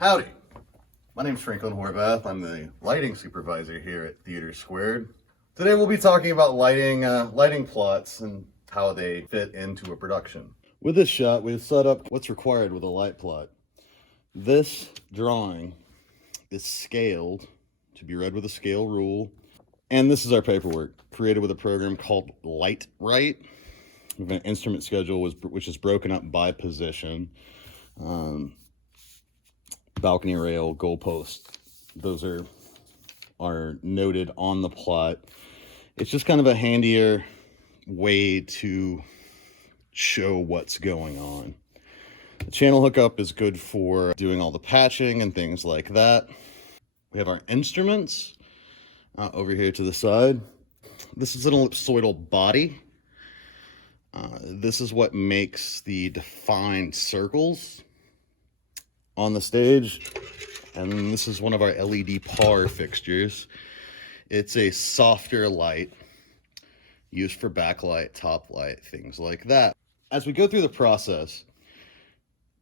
Howdy, my name is Horvath. I'm the lighting supervisor here at TheatreSquared. Today we'll be talking about lighting plots and how they fit into a production. With this shot, we've set up what's required with a light plot. This drawing is scaled to be read with a scale rule, and this is our paperwork, created with a program called LightWrite. We have an instrument schedule which is broken up by position. Balcony rail, goalpost, those are noted on the plot. It's just kind of a handier way to show what's going on. The channel hookup is good for doing all the patching and things like that. We have our instruments over here to the side. This is an ellipsoidal body. This is what makes the defined circles on the stage. And this is one of our LED par fixtures. It's a softer light used for backlight, top light, things like that. As we go through the process,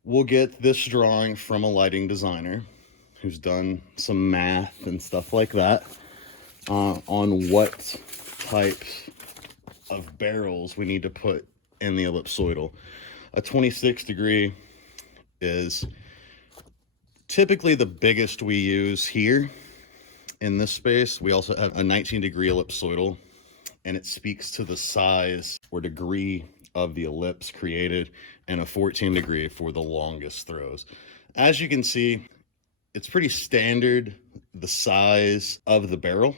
we'll get this drawing from a lighting designer who's done some math and stuff like that on what types of barrels we need to put in the ellipsoidal. A 26 degree is typically the biggest we use here in this space. We also have a 19 degree ellipsoidal, and it speaks to the size or degree of the ellipse created, and a 14 degree for the longest throws. As you can see, it's pretty standard, the size of the barrel.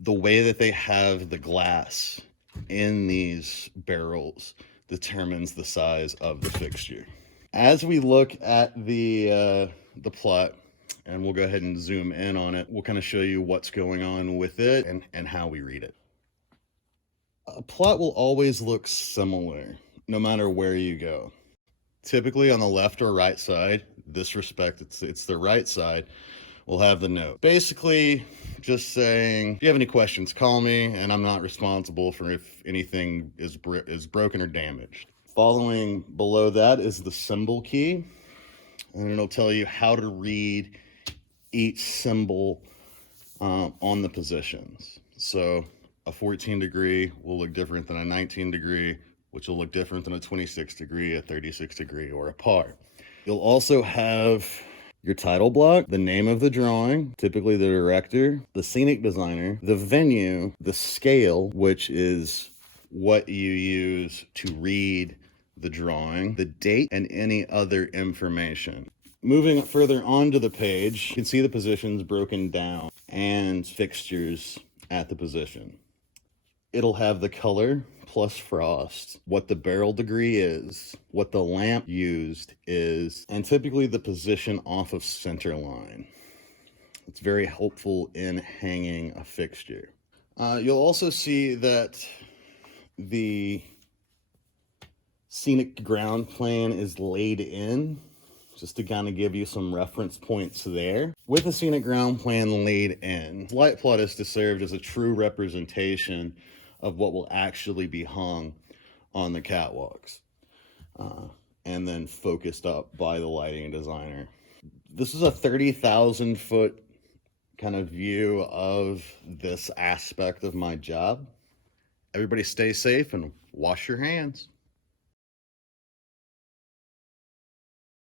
The way that they have the glass in these barrels determines the size of the fixture. As we look at the plot, and we'll go ahead and zoom in on it, we'll kind of show you what's going on with it and how we read it. A plot will always look similar no matter where you go. Typically on the left or right side, this respect, it's the right side, we'll have the note. Basically just saying, if you have any questions, call me, and I'm not responsible for if anything is broken or damaged. Following below that is the symbol key, and it'll tell you how to read each symbol on the positions. So a 14 degree will look different than a 19 degree, which will look different than a 26 degree, a 36 degree, or a par. You'll also have your title block, the name of the drawing, typically the director, the scenic designer, the venue, the scale, which is what you use to read the drawing, the date, and any other information. Moving further onto the page, you can see the positions broken down and fixtures at the position. It'll have the color plus frost, what the barrel degree is, what the lamp used is, and typically the position off of center line. It's very helpful in hanging a fixture. You'll also see that the scenic ground plan is laid in, just to kind of give you some reference points there. With the scenic ground plan laid in, light plot is to serve as a true representation of what will actually be hung on the catwalks, and then focused up by the lighting designer. This is a 30,000 foot kind of view of this aspect of my job. Everybody stay safe and wash your hands.